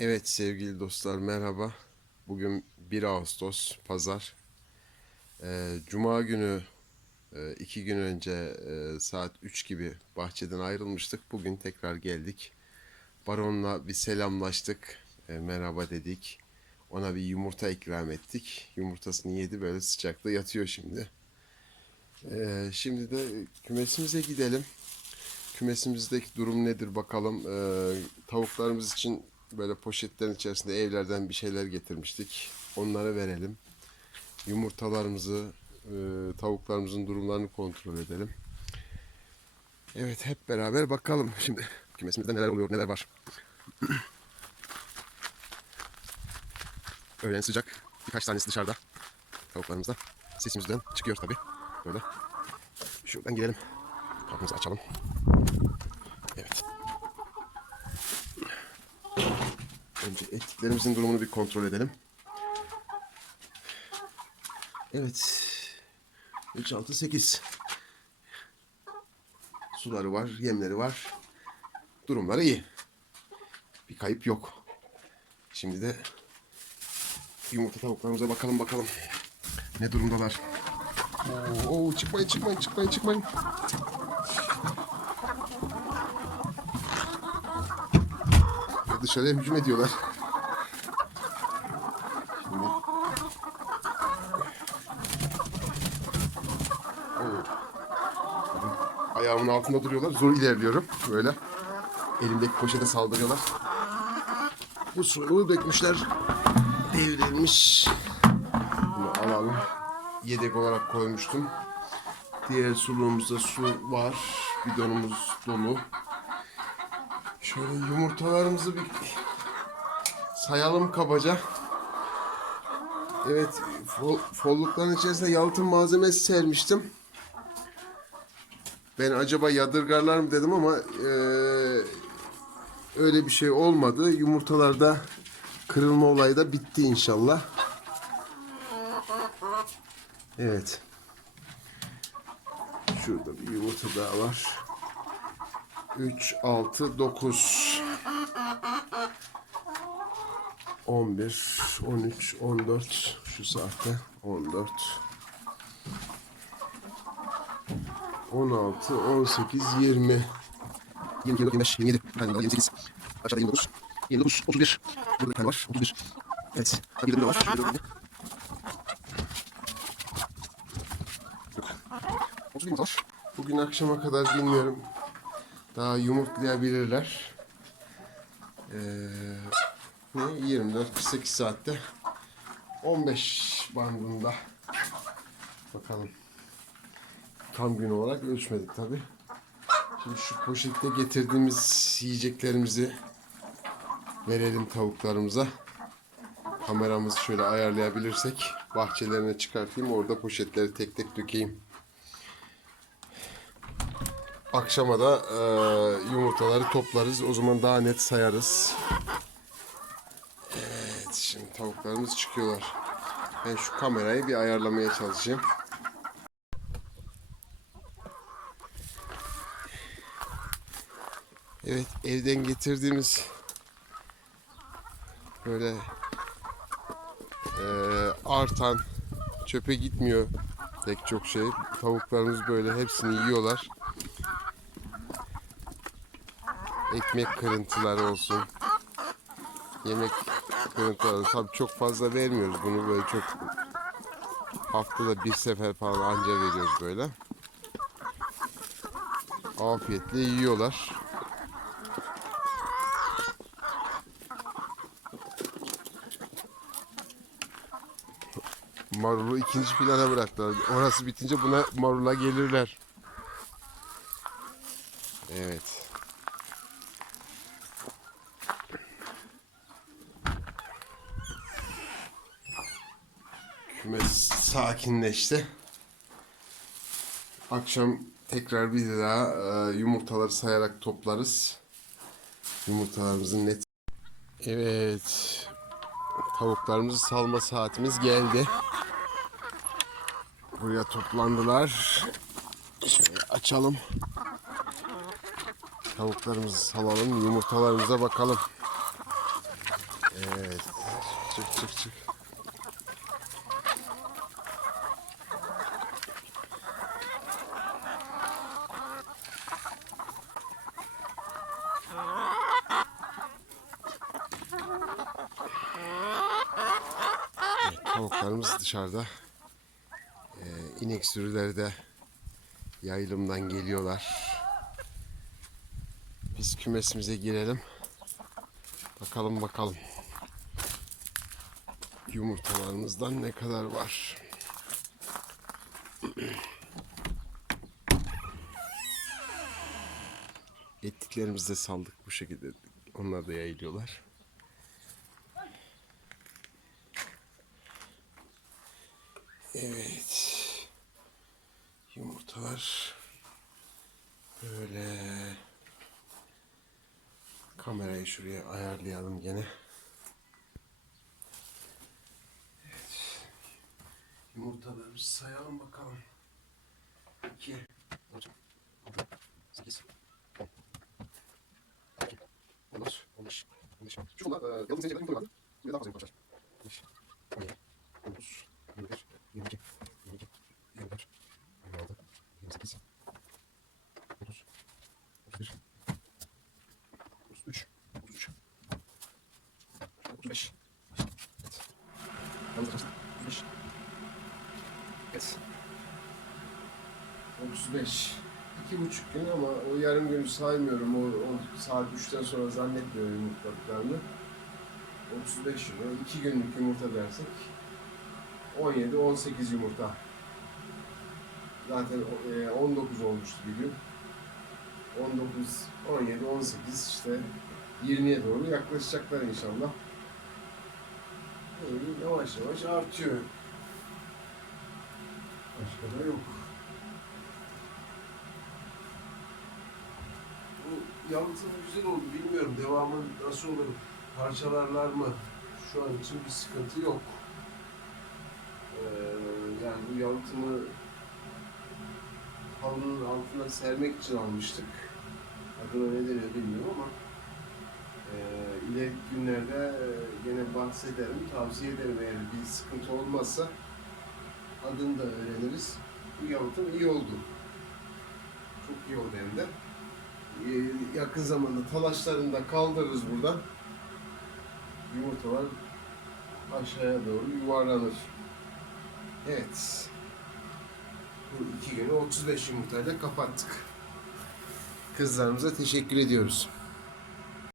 Evet sevgili dostlar merhaba. Bugün 1 Ağustos Pazar. Ee, Cuma günü e, iki gün önce e, saat 3 gibi bahçeden ayrılmıştık. Bugün tekrar geldik. Baron'la bir selamlaştık. E, merhaba dedik. Ona bir yumurta ikram ettik. Yumurtasını yedi böyle sıcakta yatıyor şimdi. Ee, şimdi de kümesimize gidelim. Kümesimizdeki durum nedir bakalım. Ee, tavuklarımız için böyle poşetlerin içerisinde evlerden bir şeyler getirmiştik. Onlara verelim. Yumurtalarımızı, e, tavuklarımızın durumlarını kontrol edelim. Evet hep beraber bakalım. Şimdi kümesimizde neler oluyor, neler var. Öğlen sıcak. Birkaç tanesi dışarıda. Tavuklarımızda. Sesimizden çıkıyor tabii. Böyle. Şuradan girelim. Kapımızı açalım. Evet. Önce ettiklerimizin durumunu bir kontrol edelim. Evet. 3, 6, 8. Suları var, yemleri var. Durumları iyi. Bir kayıp yok. Şimdi de yumurta tavuklarımıza bakalım bakalım. Ne durumdalar? Oo, çıkmayın çıkmayın çıkmayın çıkmayın. Dışarıya hücum ediyorlar. Şimdi... Ayağımın altında duruyorlar. Zor ilerliyorum. Böyle. Elimdeki poşete saldırıyorlar. Bu suyu dökmüşler. Devrilmiş. Bunu alalım. Yedek olarak koymuştum. Diğer suluğumuzda su var. Bidonumuz dolu. Şöyle yumurtalarımızı bir sayalım kabaca. Evet, fol, follukların içerisinde yalıtım malzemesi sermiştim. Ben acaba yadırgarlar mı dedim ama eee, öyle bir şey olmadı. Yumurtalarda kırılma olayı da bitti inşallah. Evet. Şurada bir yumurta daha var. 3, 6, 9. 11, 13, 14. Şu saatte 14. 16, 18, 20. 20, 25, 27. Hadi 28. Aşağıda 29. 29, 31. Burada bir tane var. 31. Evet. Bir de var. Bir de burada. 31 yumurta var. Bugün akşama kadar bilmiyorum. Daha yumurtlayabilirler. Ee, ne? 24-48 saatte 15 bandında. Bakalım. Tam gün olarak ölçmedik tabi. Şimdi şu poşette getirdiğimiz yiyeceklerimizi verelim tavuklarımıza. Kameramızı şöyle ayarlayabilirsek bahçelerine çıkartayım. Orada poşetleri tek tek dökeyim. Akşama da e, yumurtaları toplarız. O zaman daha net sayarız. Evet, şimdi tavuklarımız çıkıyorlar. Ben şu kamerayı bir ayarlamaya çalışayım. Evet, evden getirdiğimiz böyle e, artan çöpe gitmiyor pek çok şey. Tavuklarımız böyle hepsini yiyorlar ekmek kırıntıları olsun. Yemek kırıntıları. Tabii çok fazla vermiyoruz bunu böyle çok haftada bir sefer falan anca veriyoruz böyle. Afiyetle yiyorlar. Marulu ikinci plana bıraktılar. Orası bitince buna marula gelirler. Evet. Kümes sakinleşti. Akşam tekrar bir daha e, yumurtaları sayarak toplarız. Yumurtalarımızın net. Evet. Tavuklarımızı salma saatimiz geldi. Buraya toplandılar. Şöyle açalım. Tavuklarımızı salalım. Yumurtalarımıza bakalım. Evet. Çık çık çık. Evet, tavuklarımız dışarıda. Ee, inek sürüleri de yayılımdan geliyorlar. Biz kümesimize girelim. Bakalım bakalım. Yumurtalarımızdan ne kadar var? Ettiklerimizi de saldık bu şekilde. Onlar da yayılıyorlar. Evet. Yumurtalar böyle kamerayı şuraya ayarlayalım gene. Evet. Yumurtalarımızı sayalım bakalım. 2 8 10 12 13 15 15 Şu bunlar e, yalıtım zincirleri yumurta vardı. Daha fazla yumurta açar. 15 17 19 21 22 22 24 26 28 30 31 33 33 35 Evet. Yalnız kaçtı? 35 Evet. 35 İki buçuk gün ama o yarım günü saymıyorum. O, o saat 3'ten sonra zannetmiyorum yumurtladıklarını. 35 euro. 2 günlük yumurta dersek 17-18 yumurta. Zaten e, 19 olmuştu bir gün. 19, 17, 18 işte 20'ye doğru yaklaşacaklar inşallah. Böyle yavaş yavaş artıyor. Başka da yok. Yalıtım güzel oldu. Bilmiyorum devamı nasıl olur. Parçalarlar mı? Şu an için bir sıkıntı yok. Ee, yani bu yalıtımı halının altına sermek için almıştık. Adına ne deniyor bilmiyorum ama e, ileriki günlerde e, gene bahsederim, tavsiye ederim eğer bir sıkıntı olmazsa adını da öğreniriz. Bu yalıtım iyi oldu. Çok iyi oldu hem de. Ee, yakın zamanda talaşlarını da kaldırırız buradan. Yumurtalar aşağıya doğru yuvarlanır. Evet. Bu iki günü 35 yumurtayla kapattık. Kızlarımıza teşekkür ediyoruz.